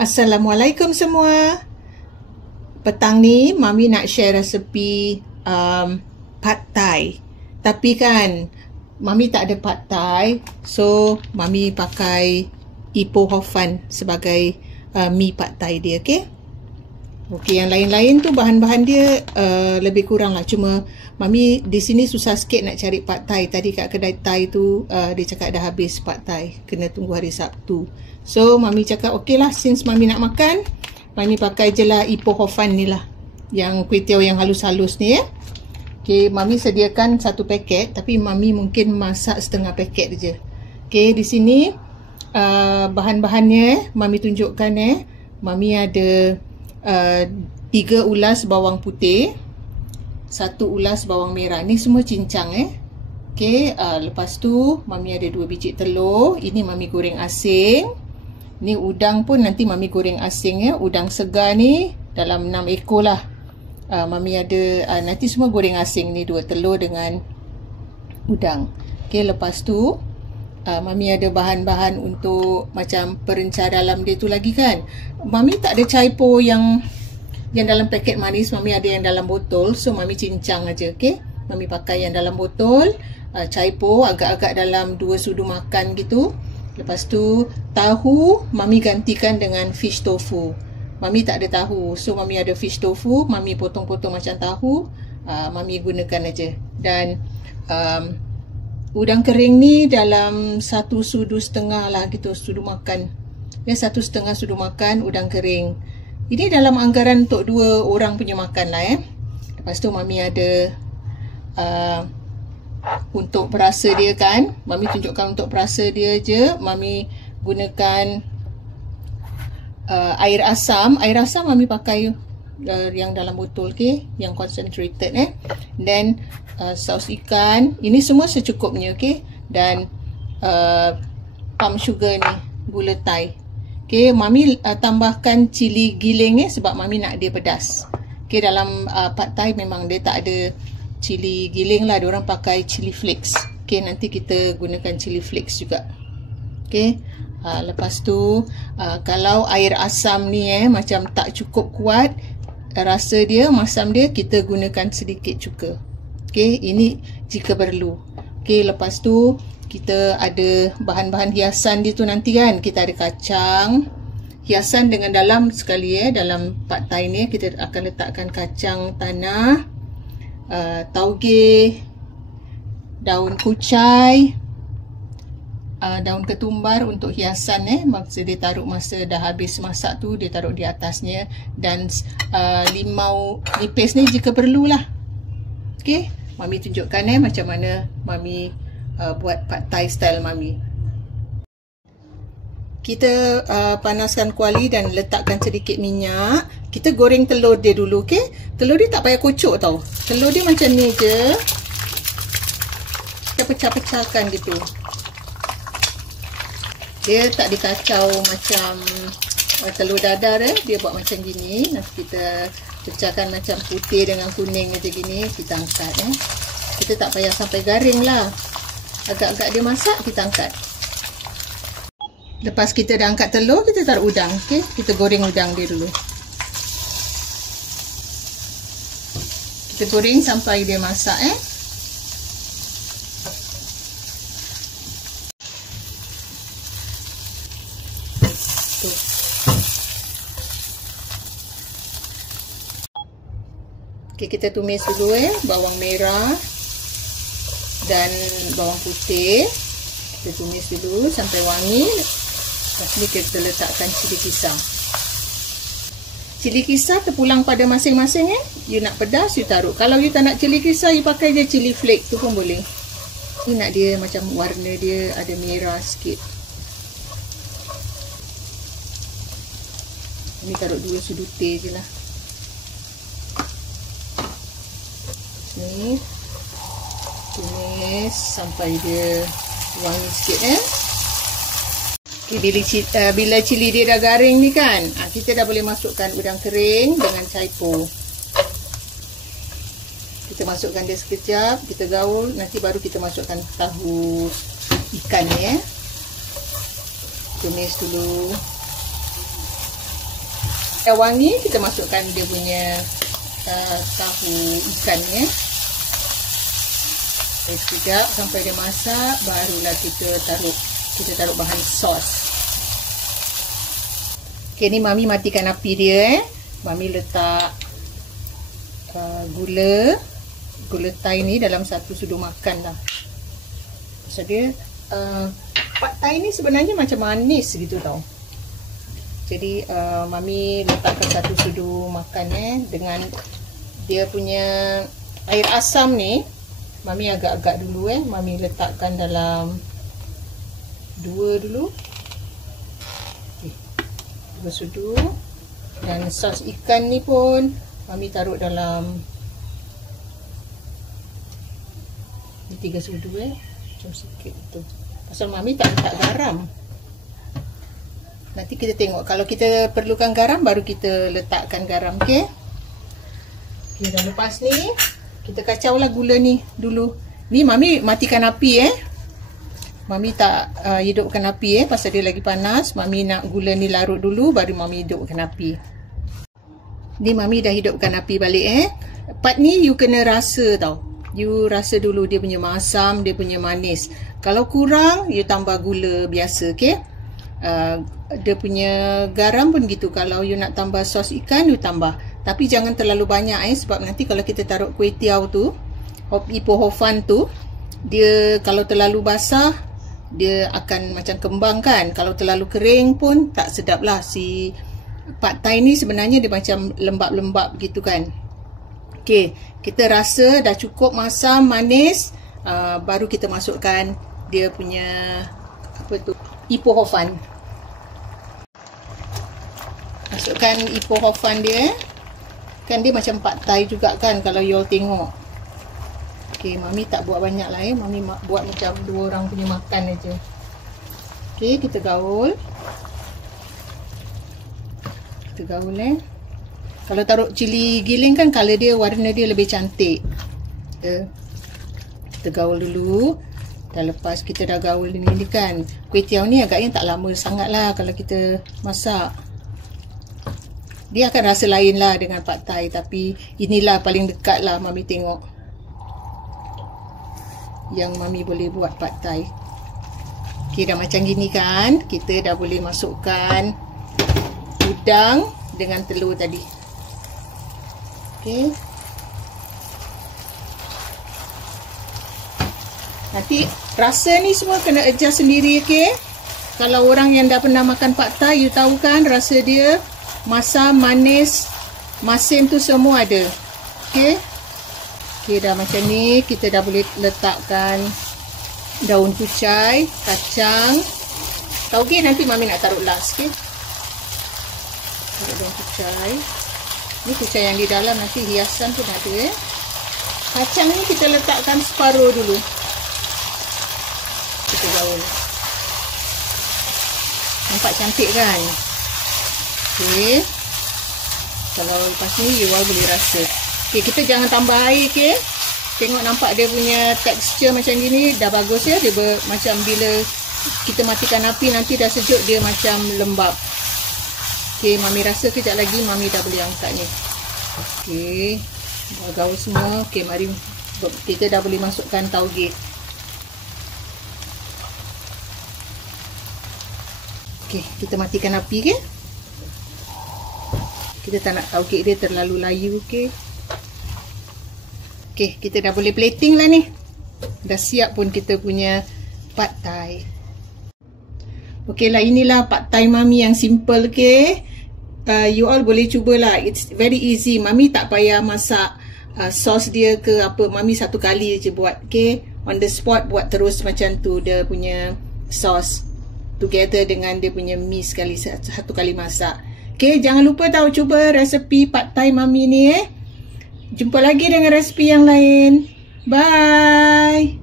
Assalamualaikum semua. Petang ni Mami nak share resepi pad thai. Tapi kan Mami tak ada pad thai, so Mami pakai Ipoh Hor Fun sebagai mi pad thai dia, okey? Okey, yang lain-lain tu bahan-bahan dia lebih kurang lah. Cuma Mami di sini susah sikit nak cari pad thai. Tadi kat kedai thai tu dia cakap dah habis pad thai, kena tunggu hari Sabtu. So Mami cakap okey lah, since Mami nak makan, Mami pakai je lah Ipoh Hor Fun ni lah, yang kuih tiaw yang halus-halus ni ya. Okey, Mami sediakan satu paket, tapi Mami mungkin masak setengah paket je. Okey, di sini bahan-bahannya Mami tunjukkan Mami ada 3 ulas bawang putih, 1 ulas bawang merah. Ni semua cincang Okey, lepas tu Mami ada 2 biji telur. Ini Mami goreng asing. Ni udang pun nanti Mami goreng asing Udang segar ni dalam 6 ekor lah. Mami ada nanti semua goreng asing ni, 2 telur dengan udang. Okey, lepas tu Mami ada bahan-bahan untuk macam perencar dalam dia tu lagi kan. Mami tak ada caipo yang dalam paket manis, Mami ada yang dalam botol. So Mami cincang aja, okey. Mami pakai yang dalam botol. Caipo agak-agak dalam 2 sudu makan gitu. Lepas tu tahu Mami gantikan dengan fish tofu. Mami tak ada tahu, so Mami ada fish tofu. Mami potong-potong macam tahu. Mami gunakan aja. Dan udang kering ni dalam 1,5 sudu lah gitu, sudu makan. 1,5 sudu makan udang kering. Ini dalam anggaran untuk 2 orang punya makan lah Lepas tu Mami ada untuk perasa dia kan. Mami tunjukkan untuk perasa dia je. Mami gunakan air asam. Air asam Mami pakai yang dalam botol, okey, yang concentrated Dan saus ikan. Ini semua secukupnya, okey. Dan palm sugar ni, gula Thai. Okey, Mami tambahkan cili giling sebab Mami nak dia pedas. Okey, dalam pad thai memang dia tak ada cili giling lah, diorang pakai cili flakes. Okey, nanti kita gunakan cili flakes juga. Okey, lepas tu kalau air asam ni macam tak cukup kuat rasa dia, masam dia, kita gunakan sedikit cuka. Okey, ini jika perlu. Okey, lepas tu kita ada bahan-bahan hiasan dia tu nanti kan. Kita ada kacang hiasan dengan dalam sekali dalam pad thai ni kita akan letakkan kacang tanah, tauge, daun kucai, daun ketumbar untuk hiasan maksud dia taruh masa dah habis masak tu, dia taruh di atasnya. Dan limau nipis ni jika perlulah. Okey, Mami tunjukkan macam mana Mami buat pad thai style Mami. Kita panaskan kuali dan letakkan sedikit minyak. Kita goreng telur dia dulu, okey. Telur dia tak payah kocok tau. Telur dia macam ni je. Kita pecah-pecahkan gitu. Dia tak dikacau macam telur dadar dia buat macam gini. Nanti kita pecahkan macam putih dengan kuning macam gini. Kita angkat Kita tak payah sampai garing lah. Agak-agak dia masak, kita angkat. Lepas kita dah angkat telur, kita taruh udang, okey. Kita goreng udang dia dulu. Kita goreng sampai dia masak Tuh. Okey, kita tumis dulu bawang merah dan bawang putih. Kita tumis dulu sampai wangi. Lepas ni kita letakkan cili kisar. Cili kisar terpulang pada masing-masing You nak pedas, you taruh. Kalau you tak nak cili kisar, you pakai je cili flake tu pun boleh. You nak dia macam warna dia ada merah sikit. Ni taruh 2 sudu teh je lah. Ni tumis sampai dia wangi sikit Okay, bila cili dia dah garing ni kan, kita dah boleh masukkan udang kering dengan caipo. Kita masukkan dia sekejap, kita gaul, nanti baru kita masukkan tahu ikan ni Tumis dulu. Dah wangi, kita masukkan dia punya tahu ikan ni. Sekejap sampai dia masak, barulah kita taruh bahan sos. Okey, ni Mami matikan api dia. Mami letak gula Thai ni dalam satu sudu makan dah. So dia pad Thai ni sebenarnya macam manis gitu tau. Jadi Mami letakkan satu sudu makan dengan dia punya air asam ni. Mami agak-agak dulu Mami letakkan dalam 2 dulu. Okay. 2 sudu. Dan sos ikan ni pun Mami taruh dalam 3 sudu macam sikit tu. Pasal Mami tak letak garam. Nanti kita tengok kalau kita perlukan garam baru kita letakkan garam. Okey. Okey, dah lepas ni kita kacaulah gula ni dulu. Ni Mami matikan api Mami tak hidupkan api pasal dia lagi panas. Mami nak gula ni larut dulu baru Mami hidupkan api. Ni Mami dah hidupkan api balik Pad ni you kena rasa tau. You rasa dulu dia punya masam, dia punya manis. Kalau kurang you tambah gula biasa, okey. Dia punya garam pun gitu. Kalau you nak tambah sos ikan, you tambah. Tapi jangan terlalu banyak sebab nanti kalau kita taruh kuih tiaw tu, Ipoh Hor Fun tu, dia kalau terlalu basah, dia akan macam kembang kan. Kalau terlalu kering pun tak sedap lah. Si pad Thai ni sebenarnya dia macam lembab-lembab gitu kan. Okey, kita rasa dah cukup masam, manis, baru kita masukkan dia punya Ipoh Hor Fun. Masukkan Ipoh Hor Fun dia. Kan dia macam pad Thai juga kan kalau you all tengok. Okey, Mami tak buat banyak lah Mami buat macam 2 orang punya makan aja. Okey, kita gaul. Kita gaul Kalau taruh cili giling kan color dia, warna dia lebih cantik. Kita gaul dulu. Dah lepas kita dah gaul ni kan. Kuih tiaw ni agaknya tak lama sangat lah kalau kita masak. Dia akan rasa lain lah dengan pad Thai. Tapi inilah paling dekat lah Mami tengok yang Mami boleh buat pad Thai. Okay, dah macam gini kan. Kita dah boleh masukkan udang dengan telur tadi. Okay. Nanti rasa ni semua kena adjust sendiri, okay. Kalau orang yang dah pernah makan pad Thai, you tahu kan rasa dia masam, manis, masin tu semua ada. Okay. Okay, dah macam ni. Kita dah boleh letakkan daun kucai, kacang. Tauge nanti Mami nak taruh last, okay. Taruh daun kucai. Ni kucai yang di dalam, nanti hiasan pun ada. Kacang ni kita letakkan separuh dulu. Kita gaul. Nampak cantik kan? Okay. Kalau lepas ni you all boleh rasa. Okay, kita jangan tambah air, okay. Tengok nampak dia punya tekstur macam gini. Dah bagus Dia macam bila kita matikan api nanti dah sejuk, dia macam lembab. Okay, Mami rasa kejap lagi Mami dah boleh angkat ni. Okay, dah gaul semua. Okay, mari kita dah boleh masukkan tauge. Okay, kita matikan api, okay. Kita tak nak tauge dia terlalu layu, okay. Okay, kita dah boleh plating lah ni. Dah siap pun kita punya pad Thai. Okay lah, inilah pad Thai Mami yang simple, okay. You all boleh cubalah. It's very easy. Mami tak payah masak sos dia ke apa. Mami satu kali je buat, okay. On the spot buat terus macam tu dia punya sos together dengan dia punya mi sekali, satu kali masak. Okay, jangan lupa tahu cuba resepi pad Thai Mami ni. Jumpa lagi dengan resepi yang lain. Bye.